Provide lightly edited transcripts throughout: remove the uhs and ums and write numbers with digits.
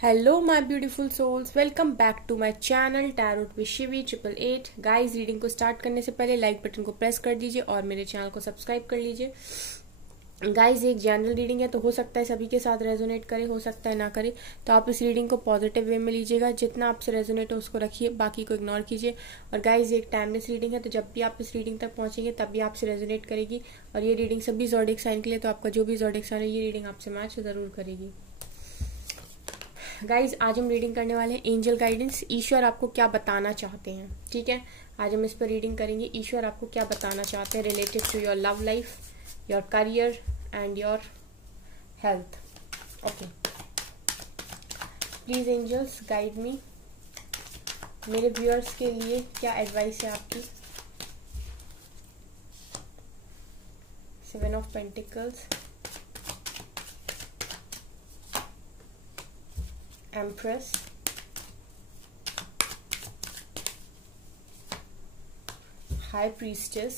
Hello my beautiful souls, welcome back to my channel tarot with Shivi 888। Guys, reading को start करने से पहले like button को press कर दीजिए और मेरे चैनल को सब्सक्राइब कर लीजिए। गाइस, एक जनरल रीडिंग है तो हो सकता है सभी के साथ रेजोनेट करे, हो सकता है ना करे, तो आप इस रीडिंग को पॉजिटिव वे में लीजिएगा। जितना आपसे रेजोनेट हो उसको रखिए, बाकी को इग्नोर कीजिए। और गाइस, ये एक टाइमलेस रीडिंग है, तो जब भी आप इस रीडिंग तक पहुंचेंगे तब भी आपसे रेजोनेट करेगी। और ये रीडिंग सभी ज़ोडिएक साइन के लिए, तो आपका जो भी ज़ोडिएक साइन है ये रीडिंग आपसे मैच जरूर करेगी। गाइज, आज हम रीडिंग करने वाले हैं एंजल गाइडेंस। ईश्वर आपको क्या बताना चाहते हैं, ठीक है। आज हम इस पर रीडिंग करेंगे। ईश्वर आपको क्या बताना चाहते हैं related to your love life, your career and your health. Okay, please angels guide me. मेरे व्यूअर्स के लिए क्या एडवाइस है आपकी। 7 of pentacles, Empress, High Priestess,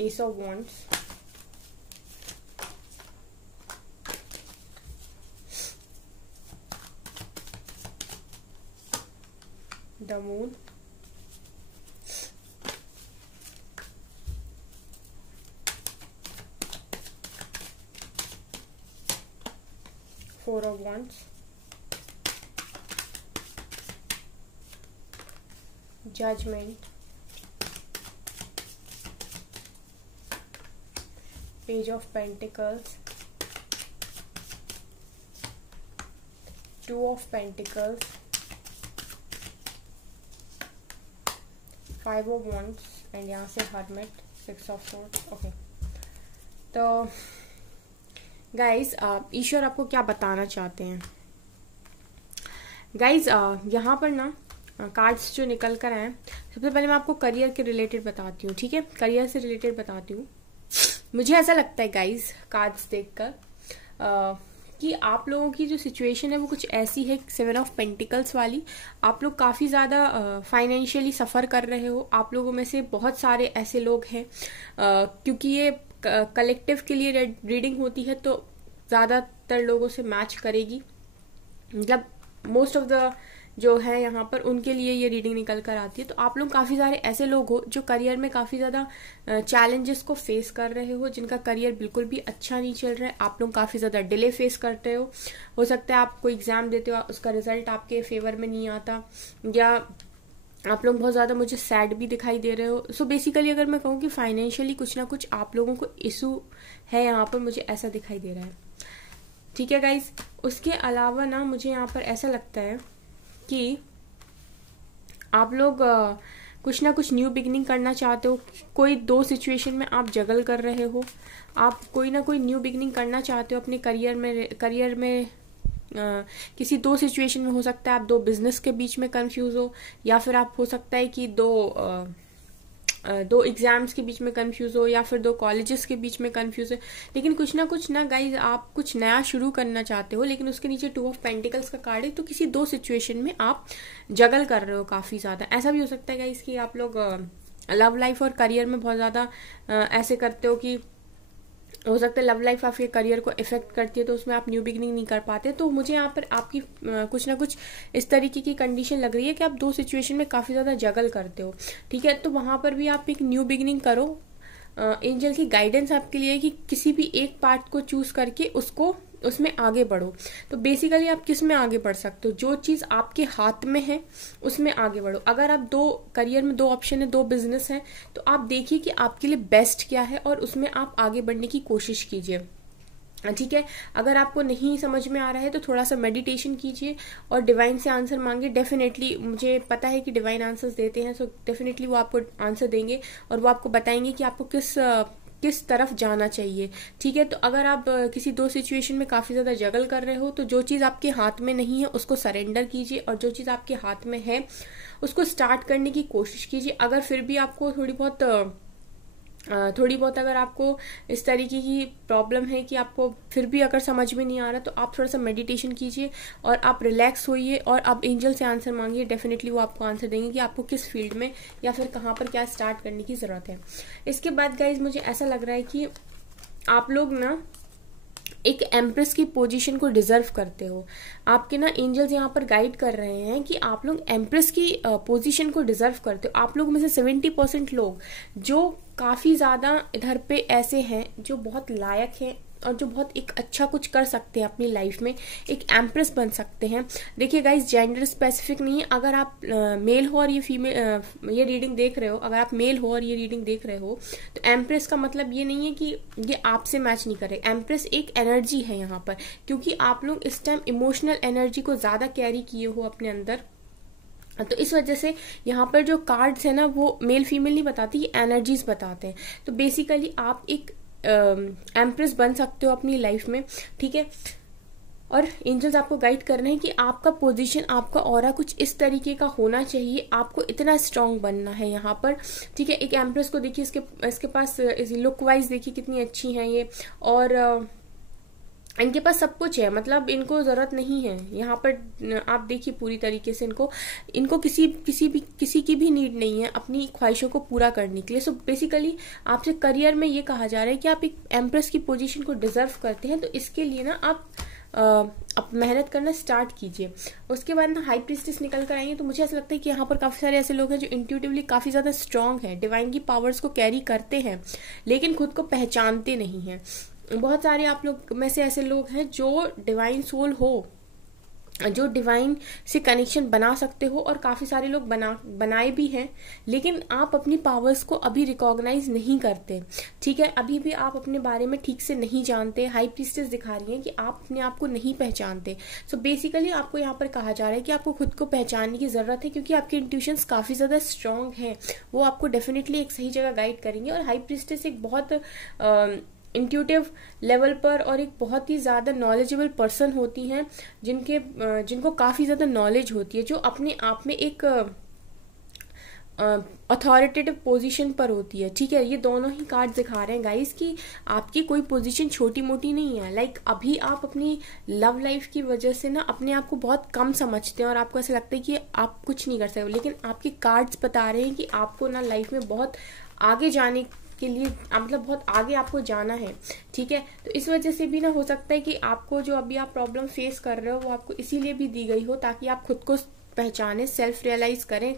Ace of Wands, the Moon, Four of Wands, Judgment, Page of Pentacles, Two of Pentacles, Five of Wands and यहाँ से Hermit, Six of Swords। Okay, तो guys, ईश्वर आपको क्या बताना चाहते हैं। गाइज, यहाँ पर ना कार्ड्स जो निकल कर आए, सबसे पहले मैं आपको करियर के रिलेटेड बताती हूँ, ठीक है। करियर से रिलेटेड बताती हूँ। मुझे ऐसा लगता है गाइज, कार्ड्स देखकर कि आप लोगों की जो सिचुएशन है वो कुछ ऐसी है, 7 ऑफ पेंटिकल्स वाली। आप लोग काफ़ी ज़्यादा फाइनेंशियली सफ़र कर रहे हो। आप लोगों में से बहुत सारे ऐसे लोग हैं, क्योंकि ये कलेक्टिव के लिए रीडिंग होती है तो ज़्यादातर लोगों से मैच करेगी। मतलब मोस्ट ऑफ द जो है यहाँ पर उनके लिए ये रीडिंग निकल कर आती है। तो आप लोग काफ़ी सारे ऐसे लोग हो जो करियर में काफ़ी ज़्यादा चैलेंजेस को फेस कर रहे हो, जिनका करियर बिल्कुल भी अच्छा नहीं चल रहा है। आप लोग काफ़ी ज़्यादा डिले फेस करते हो सकता है आप कोई एग्जाम देते हो, उसका रिजल्ट आपके फेवर में नहीं आता, या आप लोग बहुत ज़्यादा मुझे सैड भी दिखाई दे रहे हो। सो बेसिकली अगर मैं कहूँ कि फाइनेंशियली कुछ ना कुछ आप लोगों को इशू है यहाँ पर, मुझे ऐसा दिखाई दे रहा है, ठीक है गाइज। उसके अलावा ना मुझे यहाँ पर ऐसा लगता है कि आप लोग कुछ ना कुछ न्यू बिगनिंग करना चाहते हो। कोई दो सिचुएशन में आप जगल कर रहे हो। आप कोई ना कोई न्यू बिगनिंग करना चाहते हो अपने करियर में किसी दो सिचुएशन में। हो सकता है आप दो बिजनेस के बीच में कंफ्यूज हो, या फिर आप हो सकता है कि दो एग्जाम्स के बीच में कंफ्यूज हो, या फिर दो कॉलेजेस के बीच में कंफ्यूज हो। लेकिन कुछ ना गाइज, आप कुछ नया शुरू करना चाहते हो, लेकिन उसके नीचे 2 ऑफ पेंटिकल्स का कार्ड है, तो किसी दो सिचुएशन में आप जगल कर रहे हो काफी ज्यादा। ऐसा भी हो सकता है गाइज कि आप लोग लव लाइफ और करियर में बहुत ज्यादा ऐसे करते हो कि हो सकता है लव लाइफ आपके करियर को इफेक्ट करती है, तो उसमें आप न्यू बिगनिंग नहीं कर पाते। तो मुझे यहाँ पर आपकी कुछ ना कुछ इस तरीके की कंडीशन लग रही है कि आप दो सिचुएशन में काफी ज्यादा जगल करते हो, ठीक है। तो वहां पर भी आप एक न्यू बिगनिंग करो। एंजल की गाइडेंस आपके लिए कि किसी भी एक पार्ट को चूज करके उसमें आगे बढ़ो। तो बेसिकली आप किस में आगे बढ़ सकते हो, जो चीज आपके हाथ में है उसमें आगे बढ़ो। अगर आप करियर में दो ऑप्शन है, दो बिजनेस है, तो आप देखिए कि आपके लिए बेस्ट क्या है और उसमें आप आगे बढ़ने की कोशिश कीजिए, ठीक है। अगर आपको नहीं समझ में आ रहा है तो थोड़ा सा मेडिटेशन कीजिए और डिवाइन से आंसर मांगे। डेफिनेटली मुझे पता है कि डिवाइन आंसर्स देते हैं, सो डेफिनेटली वो आपको आंसर देंगे और वो आपको बताएंगे कि आपको किस तरफ जाना चाहिए, ठीक है। तो अगर आप किसी दो सिचुएशन में काफी ज्यादा जगल कर रहे हो, तो जो चीज आपके हाथ में नहीं है उसको सरेंडर कीजिए, और जो चीज आपके हाथ में है उसको स्टार्ट करने की कोशिश कीजिए। अगर फिर भी आपको थोड़ी बहुत अगर आपको इस तरीके की प्रॉब्लम है कि आपको फिर भी अगर समझ में नहीं आ रहा, तो आप थोड़ा सा मेडिटेशन कीजिए और आप रिलैक्स होइए और आप एंजल से आंसर मांगिए। डेफिनेटली वो आपको आंसर देंगे कि आपको किस फील्ड में या फिर कहाँ पर क्या स्टार्ट करने की जरूरत है। इसके बाद गाइज मुझे ऐसा लग रहा है कि आप लोग ना एक एम्प्रेस की पोजीशन को डिजर्व करते हो। आपके ना एंजल्स यहाँ पर गाइड कर रहे हैं कि आप लोग एम्प्रेस की पोजीशन को डिजर्व करते हो। आप लोग में से 70% लोग जो काफी ज्यादा इधर पे ऐसे हैं जो बहुत लायक हैं और जो बहुत एक अच्छा कुछ कर सकते हैं अपनी लाइफ में, एक एम्प्रेस बन सकते हैं। देखिए गाइस, जेंडर स्पेसिफिक नहीं है। अगर आप मेल हो और ये फीमेल ये रीडिंग देख रहे हो, अगर आप मेल हो और ये रीडिंग देख रहे हो, तो एम्प्रेस का मतलब ये नहीं है कि ये आपसे मैच नहीं करे। एम्प्रेस एक एनर्जी है यहाँ पर, क्योंकि आप लोग इस टाइम इमोशनल एनर्जी को ज्यादा कैरी किए हो अपने अंदर। तो इस वजह से यहाँ पर जो कार्ड्स है ना, वो मेल फीमेल नहीं बताती, ये एनर्जीज बताते हैं। तो बेसिकली आप एक एम्प्रेस बन सकते हो अपनी लाइफ में, ठीक है। और एंजल्स आपको गाइड कर रहे हैं कि आपका पोजीशन, आपका ऑरा कुछ इस तरीके का होना चाहिए। आपको इतना स्ट्रांग बनना है यहाँ पर, ठीक है। एक एम्प्रेस को देखिए, इसके पास लुक वाइज देखिए कितनी अच्छी है ये, और इनके पास सब कुछ है, मतलब इनको जरूरत नहीं है यहाँ पर। आप देखिए पूरी तरीके से इनको किसी की भी नीड नहीं है अपनी ख्वाहिशों को पूरा करने के लिए। सो बेसिकली आपसे करियर में ये कहा जा रहा है कि आप एक एम्प्रेस की पोजीशन को डिजर्व करते हैं। तो इसके लिए ना आप मेहनत करना स्टार्ट कीजिए। उसके बाद ना हाई प्रीस्टेस निकल कर आएंगे। तो मुझे ऐसा लगता है कि यहाँ पर काफी सारे ऐसे लोग हैं जो इंट्यूटिवली काफी ज्यादा स्ट्रांग है, डिवाइन की पावर्स को कैरी करते हैं, लेकिन खुद को पहचानते नहीं है। बहुत सारे आप लोग में से ऐसे लोग हैं जो डिवाइन सोल हो, जो डिवाइन से कनेक्शन बना सकते हो, और काफी सारे लोग बनाए भी हैं, लेकिन आप अपनी पावर्स को अभी रिकॉग्नाइज नहीं करते, ठीक है। अभी भी आप अपने बारे में ठीक से नहीं जानते। हाई प्रीस्टेस दिखा रही है कि आप अपने आप को नहीं पहचानते। सो बेसिकली आपको यहाँ पर कहा जा रहा है कि आपको खुद को पहचानने की जरूरत है, क्योंकि आपके इंट्यूशंस काफी ज्यादा स्ट्रांग हैं, वो आपको डेफिनेटली एक सही जगह गाइड करेंगे। और हाई प्रीस्टेस एक बहुत इंट्यूटिव लेवल पर और एक बहुत ही ज्यादा नॉलेजेबल पर्सन होती हैं, जिनको काफी ज्यादा नॉलेज होती है, जो अपने आप में एक अथॉरिटेटिव पोजीशन पर होती है, ठीक है। ये दोनों ही कार्ड दिखा रहे हैं गाइस कि आपकी कोई पोजीशन छोटी मोटी नहीं है। लाइक अभी आप अपनी लव लाइफ की वजह से ना अपने आप को बहुत कम समझते हैं और आपको ऐसा लगता है कि आप कुछ नहीं कर सकते, लेकिन आपके कार्ड्स बता रहे हैं कि आपको ना लाइफ में बहुत आगे जाने के लिए, मतलब बहुत आगे आपको जाना है, ठीक है। तो इस वजह से भी ना हो सकता है कि आपको जो अभी आप प्रॉब्लम फेस कर रहे हो वो आपको इसीलिए भी दी गई हो, ताकि आप खुद को पहचाने, सेल्फ रियलाइज करें,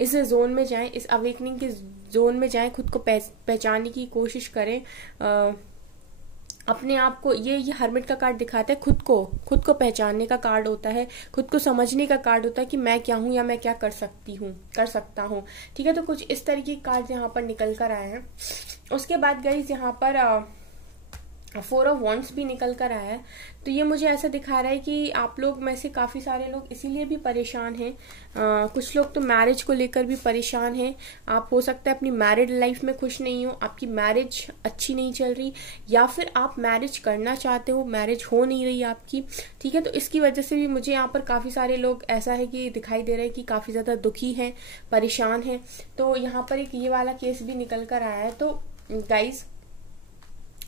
इस जोन में जाएं, इस अवेकनिंग के जोन में जाएं, खुद को पहचानने की कोशिश करें, अपने आप को। ये हर्मिट का कार्ड दिखाता है खुद को पहचानने का कार्ड होता है, खुद को समझने का कार्ड होता है कि मैं क्या हूं या मैं क्या कर सकता हूं, ठीक है। तो कुछ इस तरीके के कार्ड यहाँ पर निकल कर आए हैं। उसके बाद गाइस यहाँ पर 4 ऑफ वॉन्ड्स भी निकल कर आया है। तो ये मुझे ऐसा दिखा रहा है कि आप लोग में से काफी सारे लोग इसीलिए भी परेशान हैं। कुछ लोग तो मैरिज को लेकर भी परेशान हैं। आप हो सकता है अपनी मैरिड लाइफ में खुश नहीं हो, आपकी मैरिज अच्छी नहीं चल रही, या फिर आप मैरिज करना चाहते हो, मैरिज हो नहीं रही आपकी, ठीक है। तो इसकी वजह से भी मुझे यहाँ पर काफी सारे लोग ऐसा है कि दिखाई दे रहे हैं कि काफी ज्यादा दुखी हैं, परेशान हैं। तो यहाँ पर एक ये वाला केस भी निकल कर आया है। तो गाइज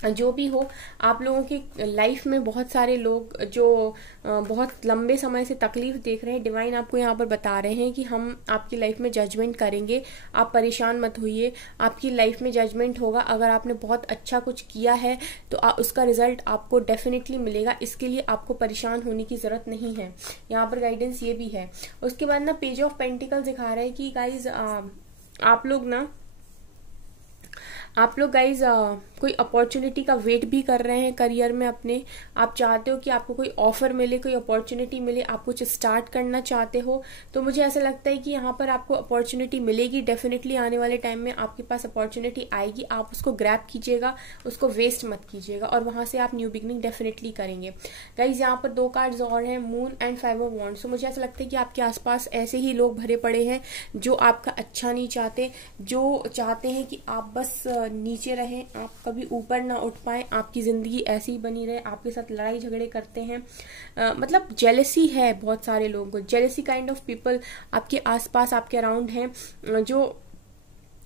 जो भी हो, आप लोगों की लाइफ में बहुत सारे लोग जो बहुत लंबे समय से तकलीफ देख रहे हैं, डिवाइन आपको यहाँ पर बता रहे हैं कि हम आपकी लाइफ में जजमेंट करेंगे, आप परेशान मत होइए। आपकी लाइफ में जजमेंट होगा। अगर आपने बहुत अच्छा कुछ किया है तो उसका रिजल्ट आपको डेफिनेटली मिलेगा, इसके लिए आपको परेशान होने की जरूरत नहीं है। यहाँ पर गाइडेंस ये भी है। उसके बाद ना पेज ऑफ पेंटिकल्स दिखा रहा है कि गाइज आप लोग गाइज कोई अपॉर्चुनिटी का वेट भी कर रहे हैं करियर में अपने। आप चाहते हो कि आपको कोई ऑफर मिले, कोई अपॉर्चुनिटी मिले, आप कुछ स्टार्ट करना चाहते हो। तो मुझे ऐसा लगता है कि यहाँ पर आपको अपॉर्चुनिटी मिलेगी डेफिनेटली। आने वाले टाइम में आपके पास अपॉर्चुनिटी आएगी, आप उसको ग्रैब कीजिएगा, उसको वेस्ट मत कीजिएगा, और वहां से आप न्यू बिगनिंग डेफिनेटली करेंगे। गाइज यहाँ पर 2 कार्ड्स और हैं, मून एंड 5 ऑफ वॉन्ड्स। तो मुझे ऐसा लगता है कि आपके आसपास ऐसे ही लोग भरे पड़े हैं जो आपका अच्छा नहीं चाहते, जो चाहते हैं कि आप बस नीचे रहें, आप कभी ऊपर ना उठ पाए, आपकी जिंदगी ऐसी ही बनी रहे, आपके साथ लड़ाई झगड़े करते हैं। मतलब जेलसी है बहुत सारे लोगों को, जेलसी काइंड ऑफ पीपल आपके आसपास, आपके अराउंड हैं, जो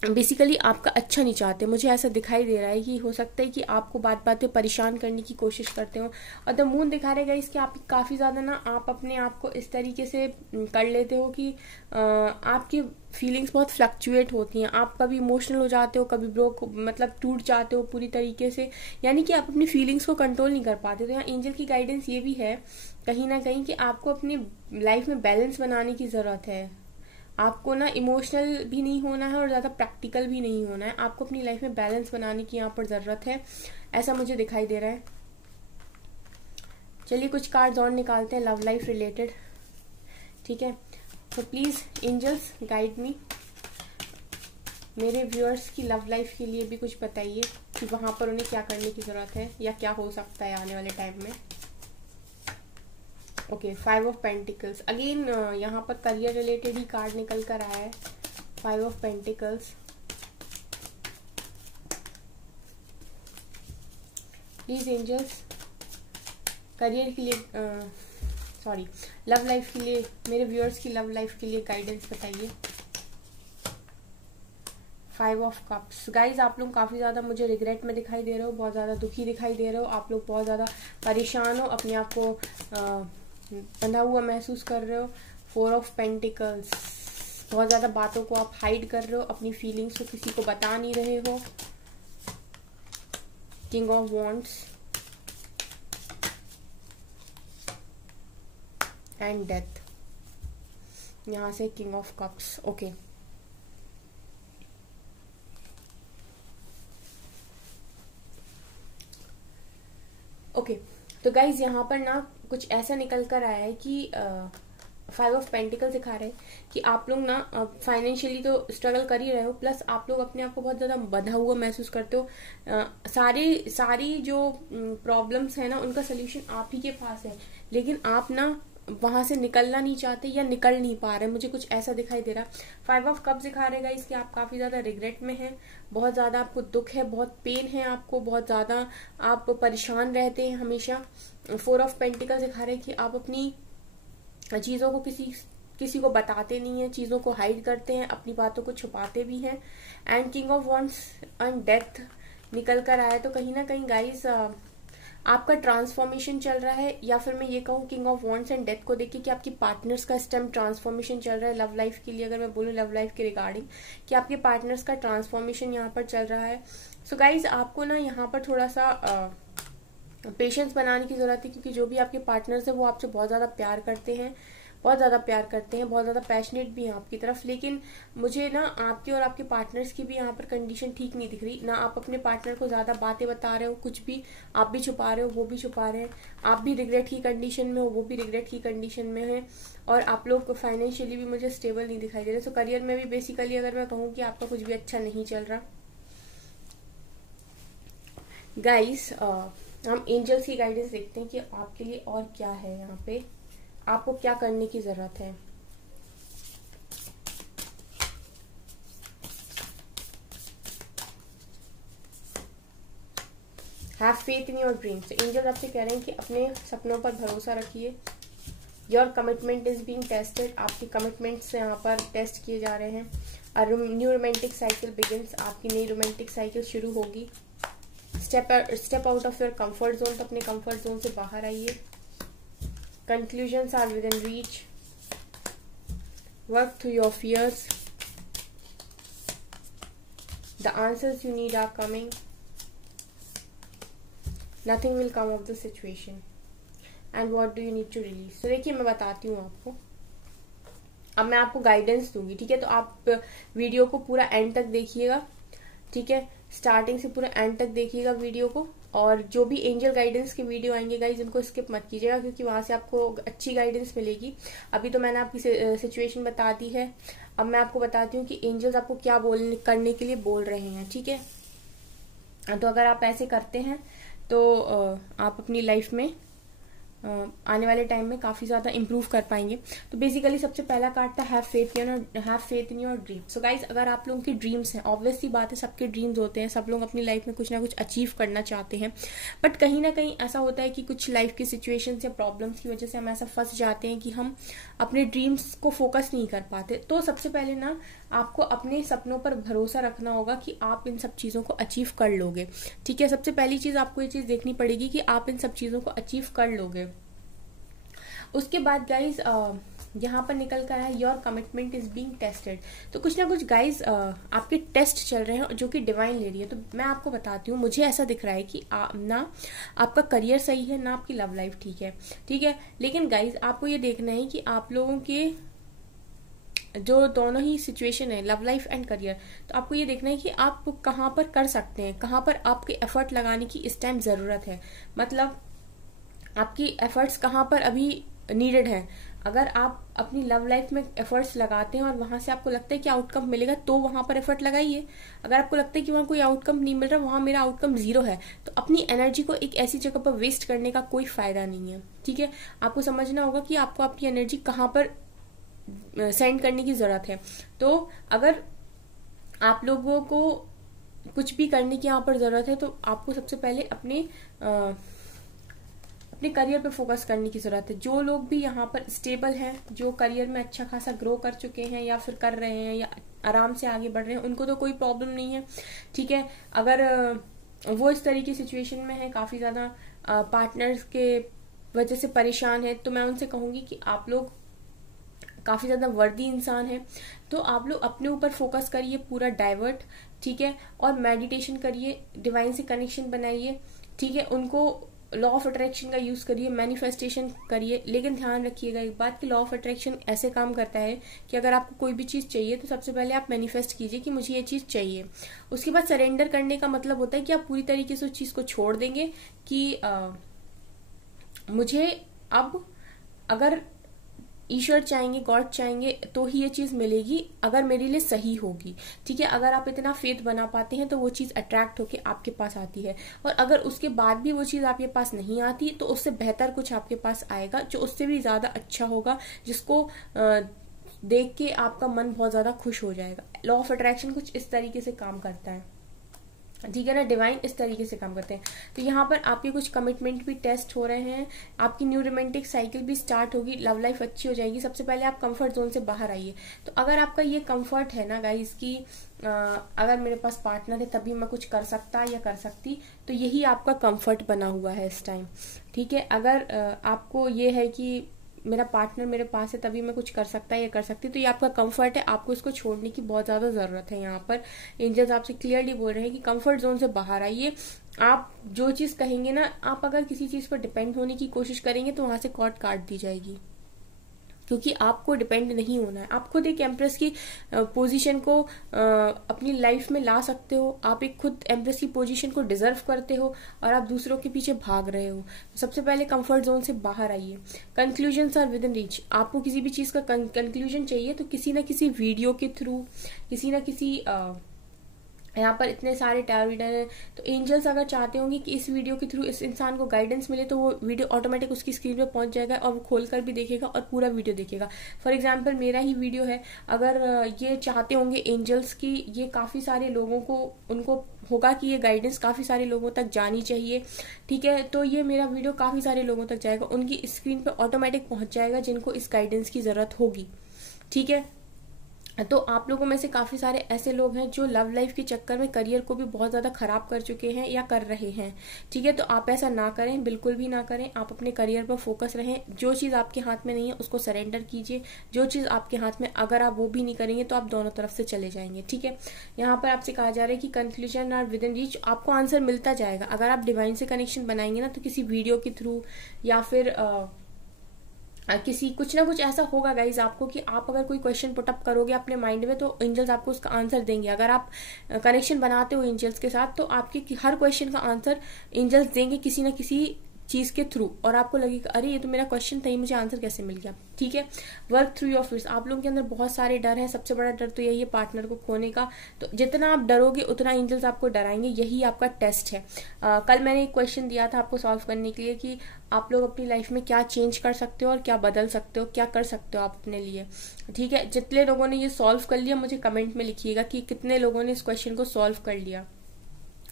बेसिकली आपका अच्छा नहीं चाहते। मुझे ऐसा दिखाई दे रहा है कि हो सकता है कि आपको बात बात पे परेशान करने की कोशिश करते हो। और द मून दिखा रहेगा इसके आप काफ़ी ज़्यादा ना आप अपने आप को इस तरीके से कर लेते हो कि आपकी फीलिंग्स बहुत फ्लक्चुएट होती हैं। आप कभी इमोशनल हो जाते हो, कभी ब्रोक मतलब टूट जाते हो पूरी तरीके से, यानी कि आप अपनी फीलिंग्स को कंट्रोल नहीं कर पाते। तो यहाँ एंजल की गाइडेंस ये भी है कहीं ना कहीं कि आपको अपनी लाइफ में बैलेंस बनाने की ज़रूरत है। आपको ना इमोशनल भी नहीं होना है और ज़्यादा प्रैक्टिकल भी नहीं होना है। आपको अपनी लाइफ में बैलेंस बनाने की यहाँ पर ज़रूरत है, ऐसा मुझे दिखाई दे रहा है। चलिए कुछ कार्ड्स और निकालते हैं लव लाइफ रिलेटेड, ठीक है। तो प्लीज़ एंजल्स गाइड मी, मेरे व्यूअर्स की लव लाइफ के लिए भी कुछ बताइए कि वहाँ पर उन्हें क्या करने की ज़रूरत है या क्या हो सकता है आने वाले टाइम में। ओके, 5 ऑफ पेंटिकल्स अगेन, यहाँ पर करियर रिलेटेड ही कार्ड निकल कर आया है। 5 of pentacles, please angels career के लिए सॉरी लव लाइफ के लिए, मेरे व्यूअर्स की लव लाइफ के लिए गाइडेंस बताइए। 5 ऑफ कप्स, गाइज आप लोग काफ़ी ज़्यादा मुझे रिग्रेट में दिखाई दे रहे हो, बहुत ज़्यादा दुखी दिखाई दे रहे हो, आप लोग बहुत ज़्यादा परेशान हो, अपने आप को बंधा हुआ महसूस कर रहे हो। 4 ऑफ पेंटिकल्स, बहुत ज़्यादा बातों को आप हाइड कर रहे हो, अपनी फीलिंग्स को किसी को बता नहीं रहे हो। King of wands and death, यहाँ से king of cups. Okay, okay तो गाइज यहाँ पर ना कुछ ऐसा निकल कर आया है कि 5 ऑफ पेंटिकल दिखा रहे हैं कि आप लोग ना फाइनेंशियली तो स्ट्रगल कर ही रहे हो, प्लस आप लोग अपने आप को बहुत ज़्यादा बंधा हुआ महसूस करते हो। सारी जो प्रॉब्लम्स है ना उनका सोल्यूशन आप ही के पास है, लेकिन आप ना वहां से निकलना नहीं चाहते या निकल नहीं पा रहे, मुझे कुछ ऐसा दिखाई दे रहा। 5 ऑफ कप्स दिखा रहेगा इसके आप काफी ज्यादा रिग्रेट में हैं, बहुत ज्यादा आपको दुख है, बहुत पेन है आपको, बहुत ज्यादा आप परेशान रहते हैं हमेशा। 4 ऑफ पेंटिकल दिखा रहे कि आप अपनी चीजों को किसी को बताते नहीं है, चीजों को हाइड करते हैं, अपनी बातों को छुपाते भी हैं। And king of wands and death निकल कर आया, तो कहीं ना कहीं गाइस आपका ट्रांसफॉर्मेशन चल रहा है, या फिर मैं ये कहूँ king of wands and death को देखिए कि आपकी पार्टनर्स का इस टाइम ट्रांसफॉर्मेशन चल रहा है लव लाइफ के लिए। अगर मैं बोलूँ लव लाइफ के रिगार्डिंग कि आपके पार्टनर्स का ट्रांसफॉर्मेशन यहाँ पर चल रहा है। सो गाइज आपको ना यहाँ पर थोड़ा सा पेशेंस बनाने की जरूरत है, क्योंकि जो भी आपके पार्टनर्स है वो आपसे बहुत ज्यादा प्यार करते हैं, बहुत ज्यादा प्यार करते हैं, बहुत ज्यादा पैशनेट भी हैं आपकी तरफ। लेकिन मुझे ना आपके और आपके पार्टनर्स की भी यहाँ पर कंडीशन ठीक नहीं दिख रही। ना आप अपने पार्टनर को ज्यादा बातें बता रहे हो, कुछ भी आप भी छुपा रहे हो, वो भी छुपा रहे हैं, आप भी रिग्रेट की कंडीशन में हो, वो भी रिग्रेट की कंडीशन में है, और आप लोग फाइनेंशियली भी मुझे स्टेबल नहीं दिखाई दे रहे। सो करियर में भी बेसिकली अगर मैं कहूँ कि आपका कुछ भी अच्छा नहीं चल रहा। गाइस हम एंजल्स की गाइडेंस देखते हैं कि आपके लिए और क्या है, यहाँ पे आपको क्या करने की जरूरत है। Have faith in your dreams, angels आपसे कह रहे हैं कि अपने सपनों पर भरोसा रखिए। Your commitment is being tested, आपकी कमिटमेंट्स यहाँ पर टेस्ट किए जा रहे हैं। न्यू रोमांटिक साइकिल बिगिंस, आपकी नई रोमांटिक साइकिल शुरू होगी। Step out of your comfort zone, तो अपने कंफर्ट जोन से बाहर आइए। Conclusions are within reach, work through your fears, the answers you need are coming, nothing will come of the situation, and what do you need to release. तो देखिए मैं बताती हूँ आपको, अब मैं आपको गाइडेंस दूंगी, ठीक है। तो आप वीडियो को पूरा एंड तक देखिएगा, ठीक है, स्टार्टिंग से पूरा एंड तक देखिएगा वीडियो को। और जो भी एंजल गाइडेंस के वीडियो आएंगे गाइज उनको स्किप मत कीजिएगा, क्योंकि वहां से आपको अच्छी गाइडेंस मिलेगी। अभी तो मैंने आपकी सिचुएशन बता दी है, अब मैं आपको बताती हूँ कि एंजल्स आपको क्या करने के लिए बोल रहे हैं, ठीक है। तो अगर आप ऐसे करते हैं तो आप अपनी लाइफ में आने वाले टाइम में काफी ज्यादा इंप्रूव कर पाएंगे। तो बेसिकली सबसे पहला कार्ड था have faith in your dream. So guys अगर आप लोगों की ड्रीम्स हैं, ऑब्वियसली बात है सबके ड्रीम्स होते हैं, सब लोग अपनी लाइफ में कुछ ना कुछ अचीव करना चाहते हैं, बट कहीं ना कहीं ऐसा होता है कि कुछ लाइफ की सिचुएशंस या प्रॉब्लम्स की वजह से हम ऐसा फंस जाते हैं कि हम अपने ड्रीम्स को फोकस नहीं कर पाते। तो सबसे पहले ना आपको अपने सपनों पर भरोसा रखना होगा कि आप इन सब चीजों को अचीव कर लोगे। ठीक है, सबसे पहली चीज आपको ये चीज देखनी पड़ेगी कि आप इन सब चीजों को अचीव कर लोगे। उसके बाद गाइज यहाँ पर निकल कर है your commitment is being tested. तो कुछ ना कुछ गाइज आपके टेस्ट चल रहे हैं जो कि डिवाइन ले रही है। तो मैं आपको बताती हूँ, मुझे ऐसा दिख रहा है कि ना आपका करियर सही है, ना आपकी लव लाइफ ठीक है। ठीक है, लेकिन गाइज आपको ये देखना है कि आप लोगों के जो दोनों ही सिचुएशन है, लव लाइफ एंड करियर, तो आपको ये देखना है कि आप कहाँ पर कर सकते हैं, कहाँ पर आपके एफर्ट लगाने की इस टाइम जरूरत है। मतलब आपकी एफर्ट्स कहाँ पर अभी नीडेड है। अगर आप अपनी लव लाइफ में एफर्ट्स लगाते हैं और वहां से आपको लगता है कि आउटकम मिलेगा, तो वहां पर एफर्ट लगाइए। अगर आपको लगता है कि वहां कोई आउटकम नहीं मिल रहा, वहां मेरा आउटकम 0 है, तो अपनी एनर्जी को एक ऐसी जगह पर वेस्ट करने का कोई फायदा नहीं है। ठीक है, आपको समझना होगा कि आपको अपनी एनर्जी कहाँ पर सेंड करने की जरूरत है। तो अगर आप लोगों को कुछ भी करने की यहाँ पर जरूरत है, तो आपको सबसे पहले अपने करियर पे फोकस करने की जरूरत है। जो लोग भी यहाँ पर स्टेबल हैं, जो करियर में अच्छा खासा ग्रो कर चुके हैं या फिर कर रहे हैं या आराम से आगे बढ़ रहे हैं, उनको तो कोई प्रॉब्लम नहीं है। ठीक है, अगर वो इस तरह की सिचुएशन में है, काफी ज्यादा पार्टनर्स के वजह से परेशान है, तो मैं उनसे कहूंगी कि आप लोग काफी ज्यादा वर्दी इंसान है, तो आप लोग अपने ऊपर फोकस करिए, पूरा डाइवर्ट। ठीक है, और मेडिटेशन करिए, डिवाइन से कनेक्शन बनाइए। ठीक है, उनको लॉ ऑफ अट्रैक्शन का यूज करिए, मैनिफेस्टेशन करिए। लेकिन ध्यान रखिएगा एक बात कि लॉ ऑफ अट्रैक्शन ऐसे काम करता है कि अगर आपको कोई भी चीज चाहिए तो सबसे पहले आप मैनिफेस्ट कीजिए कि मुझे ये चीज चाहिए। उसके बाद सरेंडर करने का मतलब होता है कि आप पूरी तरीके से उस चीज को छोड़ देंगे कि मुझे अब अगर ईश्वर चाहेंगे, गॉड चाहेंगे, तो ही ये चीज मिलेगी अगर मेरे लिए सही होगी। ठीक है, अगर आप इतना फेथ बना पाते हैं तो वो चीज अट्रैक्ट होके आपके पास आती है। और अगर उसके बाद भी वो चीज आपके पास नहीं आती, तो उससे बेहतर कुछ आपके पास आएगा जो उससे भी ज्यादा अच्छा होगा, जिसको देख के आपका मन बहुत ज्यादा खुश हो जाएगा। लॉ ऑफ अट्रैक्शन कुछ इस तरीके से काम करता है। ठीक है ना, डिवाइन इस तरीके से काम करते हैं। तो यहाँ पर आपके कुछ कमिटमेंट भी टेस्ट हो रहे हैं, आपकी न्यू रोमांटिक साइकिल भी स्टार्ट होगी, लव लाइफ अच्छी हो जाएगी। सबसे पहले आप कंफर्ट जोन से बाहर आइए। तो अगर आपका ये कंफर्ट है ना गाइस कि अगर मेरे पास पार्टनर है तभी मैं कुछ कर सकता या कर सकती, तो यही आपका कंफर्ट बना हुआ है इस टाइम। ठीक है, अगर आपको ये है कि मेरा पार्टनर मेरे पास है तभी मैं कुछ कर सकता या कर सकती, तो ये आपका कंफर्ट है, आपको इसको छोड़ने की बहुत ज्यादा जरूरत है। यहाँ पर एंजल्स आपसे क्लियरली बोल रहे हैं कि कंफर्ट जोन से बाहर आइए। आप जो चीज कहेंगे ना, आप अगर किसी चीज पर डिपेंड होने की कोशिश करेंगे तो वहां से कॉर्ड काट दी जाएगी, क्योंकि आपको डिपेंड नहीं होना है। आप खुद एक एम्प्रेस की पोजीशन को अपनी लाइफ में ला सकते हो। आप एक खुद एम्प्रेस की पोजीशन को डिजर्व करते हो और आप दूसरों के पीछे भाग रहे हो। सबसे पहले कंफर्ट जोन से बाहर आइए। Conclusions are within reach. आपको किसी भी चीज का कंक्लूजन चाहिए तो किसी ना किसी वीडियो के थ्रू, किसी ना किसी यहाँ पर इतने सारे टैरो रीडर हैं, तो एंजल्स अगर चाहते होंगे कि इस वीडियो के थ्रू इस इंसान को गाइडेंस मिले, तो वो वीडियो ऑटोमेटिक उसकी स्क्रीन पे पहुंच जाएगा और वो खोलकर भी देखेगा और पूरा वीडियो देखेगा। फॉर एग्जांपल मेरा ही वीडियो है, अगर ये चाहते होंगे एंजल्स की ये काफी सारे लोगों को, उनको होगा कि ये गाइडेंस काफी सारे लोगों तक जानी चाहिए। ठीक है, तो ये मेरा वीडियो काफी सारे लोगों तक जाएगा, उनकी स्क्रीन पे ऑटोमेटिक पहुंच जाएगा जिनको इस गाइडेंस की जरूरत होगी। ठीक है, तो आप लोगों में से काफी सारे ऐसे लोग हैं जो लव लाइफ के चक्कर में करियर को भी बहुत ज्यादा खराब कर चुके हैं या कर रहे हैं। ठीक है, तो आप ऐसा ना करें, बिल्कुल भी ना करें। आप अपने करियर पर फोकस रहें। जो चीज आपके हाथ में नहीं है उसको सरेंडर कीजिए। जो चीज आपके हाथ में, अगर आप वो भी नहीं करेंगे तो आप दोनों तरफ से चले जाएंगे। ठीक है, यहाँ पर आपसे कहा जा रहा है कि conclusion are within reach. आपको आंसर मिलता जाएगा। अगर आप डिवाइन से कनेक्शन बनाएंगे ना, तो किसी वीडियो के थ्रू या फिर किसी कुछ ना कुछ ऐसा होगा गाइज आपको कि आप अगर कोई क्वेश्चन पुटअप करोगे अपने माइंड में, तो एंजल्स आपको उसका आंसर देंगे। अगर आप कनेक्शन बनाते हो एंजल्स के साथ, तो आपके हर क्वेश्चन का आंसर एंजल्स देंगे किसी ना किसी चीज के थ्रू, और आपको लगेगा अरे ये तो मेरा क्वेश्चन था, ये मुझे आंसर कैसे मिल गया। ठीक है, वर्क थ्रू योर फियर्स। आप लोगों के अंदर बहुत सारे डर हैं। सबसे बड़ा डर तो यही है पार्टनर को खोने का। तो जितना आप डरोगे उतना एंजल्स आपको डराएंगे। यही आपका टेस्ट है। कल मैंने एक क्वेश्चन दिया था आपको सॉल्व करने के लिए कि आप लोग अपनी लाइफ में क्या चेंज कर सकते हो और क्या बदल सकते हो, क्या कर सकते हो आप अपने लिए। ठीक है, जितने लोगों ने ये सॉल्व कर लिया मुझे कमेंट में लिखिएगा कि कितने लोगों ने इस क्वेश्चन को सॉल्व कर लिया।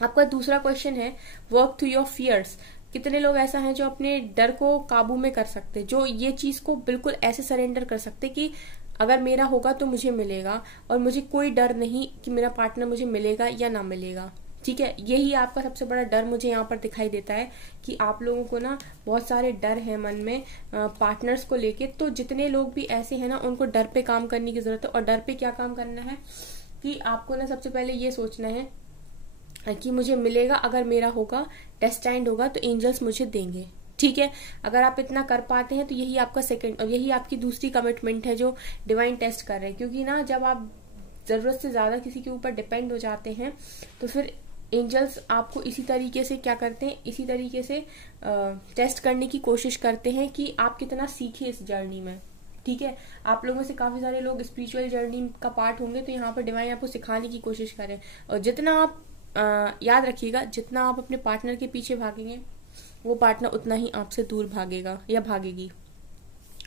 आपका दूसरा क्वेश्चन है वर्क थ्रू योर फियर्स। कितने लोग ऐसा हैं जो अपने डर को काबू में कर सकते, जो ये चीज को बिल्कुल ऐसे सरेंडर कर सकते कि अगर मेरा होगा तो मुझे मिलेगा, और मुझे कोई डर नहीं कि मेरा पार्टनर मुझे मिलेगा या ना मिलेगा। ठीक है, यही आपका सबसे बड़ा डर मुझे यहाँ पर दिखाई देता है कि आप लोगों को ना बहुत सारे डर है मन में पार्टनर्स को लेके। तो जितने लोग भी ऐसे हैं ना, उनको डर पे काम करने की जरूरत है। और डर पे क्या काम करना है कि आपको ना सबसे पहले ये सोचना है कि मुझे मिलेगा, अगर मेरा होगा, डेस्टाइन्ड होगा, तो एंजल्स मुझे देंगे। ठीक है, अगर आप इतना कर पाते हैं तो यही आपका सेकंड और यही आपकी दूसरी कमिटमेंट है जो डिवाइन टेस्ट कर रहे हैं। क्योंकि ना जब आप जरूरत से ज्यादा किसी के ऊपर डिपेंड हो जाते हैं तो फिर एंजल्स आपको इसी तरीके से क्या करते हैं, इसी तरीके से टेस्ट करने की कोशिश करते हैं कि आप कितना सीखे इस जर्नी में। ठीक है, आप लोगों में से काफी सारे लोग स्पिरिचुअल जर्नी का पार्ट होंगे, तो यहाँ पर डिवाइन आपको सिखाने की कोशिश करें। और जितना आप याद रखिएगा, जितना आप अपने पार्टनर के पीछे भागेंगे वो पार्टनर उतना ही आपसे दूर भागेगा या भागेगी।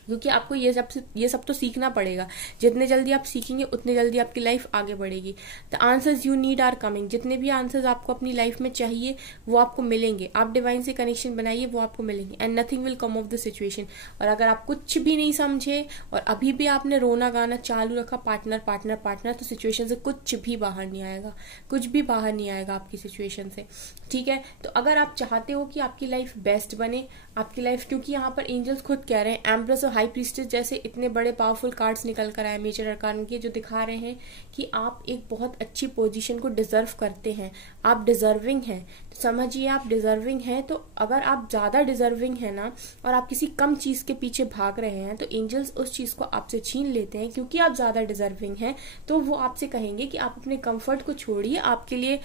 क्योंकि आपको ये सब तो सीखना पड़ेगा। जितने जल्दी आप सीखेंगे उतने जल्दी आपकी लाइफ आगे बढ़ेगी। The answers you need are coming. जितने भी आंसर्स आपको अपनी लाइफ में चाहिए वो आपको मिलेंगे। आप डिवाइन से कनेक्शन बनाइए, वो आपको मिलेंगे। And nothing will come of the situation. और अगर आप कुछ भी नहीं समझे और अभी भी आपने रोना गाना चालू रखा पार्टनर पार्टनर पार्टनर, तो सिचुएशन से कुछ भी बाहर नहीं आएगा, कुछ भी बाहर नहीं आएगा आपकी सिचुएशन से। ठीक है, तो अगर आप चाहते हो कि आपकी लाइफ बेस्ट बने, आपकी लाइफ, क्योंकि यहाँ पर एंजल्स खुद कह रहे हैं, एम्प्रेस और हाई प्रीस्टेस जैसे इतने बड़े पावरफुल कार्ड्स निकल कर आए मेजर अरकान के, जो दिखा रहे हैं कि आप एक बहुत अच्छी पोजीशन को डिजर्व करते हैं, आप डिजर्विंग हैं। तो समझिए आप डिजर्विंग हैं। तो अगर आप ज्यादा डिजर्विंग हैं ना, और आप किसी कम चीज के पीछे भाग रहे हैं, तो एंजल्स उस चीज को आपसे छीन लेते हैं। क्योंकि आप ज्यादा डिजर्विंग हैं तो वो आपसे कहेंगे कि आप अपने कंफर्ट को छोड़िए, आपके लिए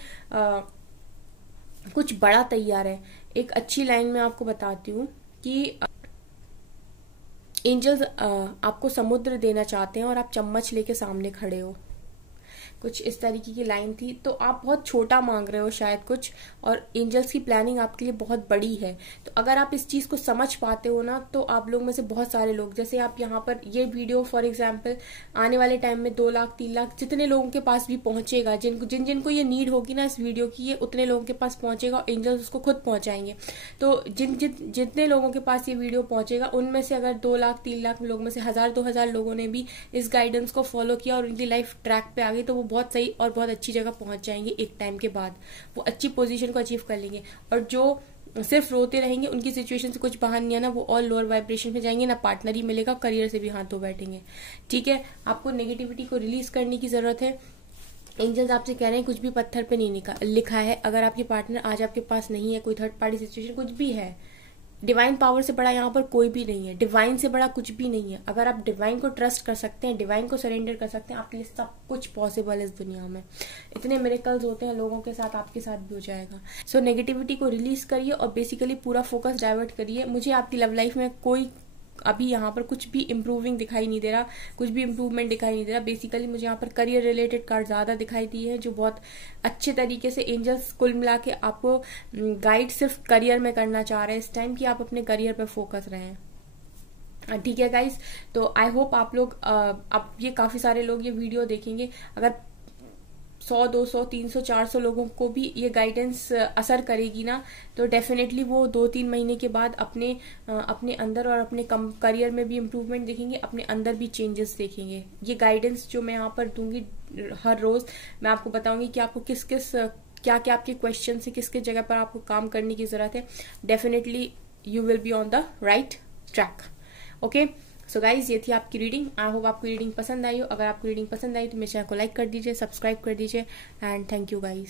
कुछ बड़ा तैयार है। एक अच्छी लाइन में आपको बताती हूँ कि एंजल्स आपको समुद्र देना चाहते हैं और आप चम्मच लेके सामने खड़े हो, कुछ इस तरीके की लाइन थी। तो आप बहुत छोटा मांग रहे हो शायद कुछ, और एंजल्स की प्लानिंग आपके लिए बहुत बड़ी है। तो अगर आप इस चीज को समझ पाते हो ना, तो आप लोग में से बहुत सारे लोग, जैसे आप यहाँ पर ये वीडियो फॉर एग्जाम्पल आने वाले टाइम में 2 लाख 3 लाख जितने लोगों के पास भी पहुंचेगा, जिनको ये नीड होगी ना इस वीडियो की, ये उतने लोगों के पास पहुंचेगा और एंजल्स उसको खुद पहुंचाएंगे। तो जितने लोगों के पास ये वीडियो पहुंचेगा, उनमें से अगर 2 लाख 3 लाख लोगों में से 1000-2000 लोगों ने भी इस गाइडेंस को फॉलो किया और उनकी लाइफ ट्रैक पे आ गई, तो वो बहुत सही और बहुत अच्छी जगह पहुंच जाएंगे। एक टाइम के बाद वो अच्छी पोजीशन को अचीव कर लेंगे। और जो सिर्फ रोते रहेंगे, उनकी सिचुएशन से कुछ बाहर नहीं आना, वो और लोअर वाइब्रेशन में जाएंगे, ना पार्टनर ही मिलेगा, करियर से भी हाथ धो बैठेंगे। ठीक है, आपको नेगेटिविटी को रिलीज करने की जरूरत है। एंजल्स आपसे कह रहे हैं कुछ भी पत्थर पे नहीं लिखा है। अगर आपके पार्टनर आज आपके पास नहीं है, कोई थर्ड पार्टी सिचुएशन कुछ भी है, डिवाइन पावर से बड़ा यहाँ पर कोई भी नहीं है, डिवाइन से बड़ा कुछ भी नहीं है। अगर आप डिवाइन को ट्रस्ट कर सकते हैं, डिवाइन को सरेंडर कर सकते हैं, आपके लिए सब कुछ पॉसिबल है इस दुनिया में। इतने मिरेकल्स होते हैं लोगों के साथ, आपके साथ भी हो जाएगा। सो नेगेटिविटी को रिलीज करिए और बेसिकली पूरा फोकस डाइवर्ट करिए। मुझे आपकी लव लाइफ में कोई अभी यहाँ पर कुछ भी इम्प्रूविंग दिखाई नहीं दे रहा, कुछ भी इम्प्रूवमेंट दिखाई नहीं दे रहा। बेसिकली मुझे यहाँ पर करियर रिलेटेड कार्ड ज्यादा दिखाई दिए हैं, जो बहुत अच्छे तरीके से एंजल्स कुल मिला के आपको गाइड सिर्फ करियर में करना चाह रहे हैं इस टाइम, कि आप अपने करियर पर फोकस रहें। ठीक है गाइस, तो आई होप आप लोग अब ये काफी सारे लोग ये वीडियो देखेंगे। अगर 100, 200, 300, 400 लोगों को भी ये गाइडेंस असर करेगी ना, तो डेफिनेटली वो 2-3 महीने के बाद अपने अंदर और अपने करियर में भी इम्प्रूवमेंट देखेंगे, अपने अंदर भी चेंजेस देखेंगे। ये गाइडेंस जो मैं यहाँ पर दूंगी हर रोज, मैं आपको बताऊंगी कि आपको क्या क्या आपके क्वेश्चन से किस किस जगह पर आपको काम करने की जरूरत है। Definitely you will be on the right track. Okay, so guys, ये थी आपकी रीडिंग। आई होप आपको रीडिंग पसंद आई हो। अगर आपको रीडिंग पसंद आई तो मेरे चैनल को लाइक कर दीजिए, सब्सक्राइब कर दीजिए, एंड थैंक यू गाइज।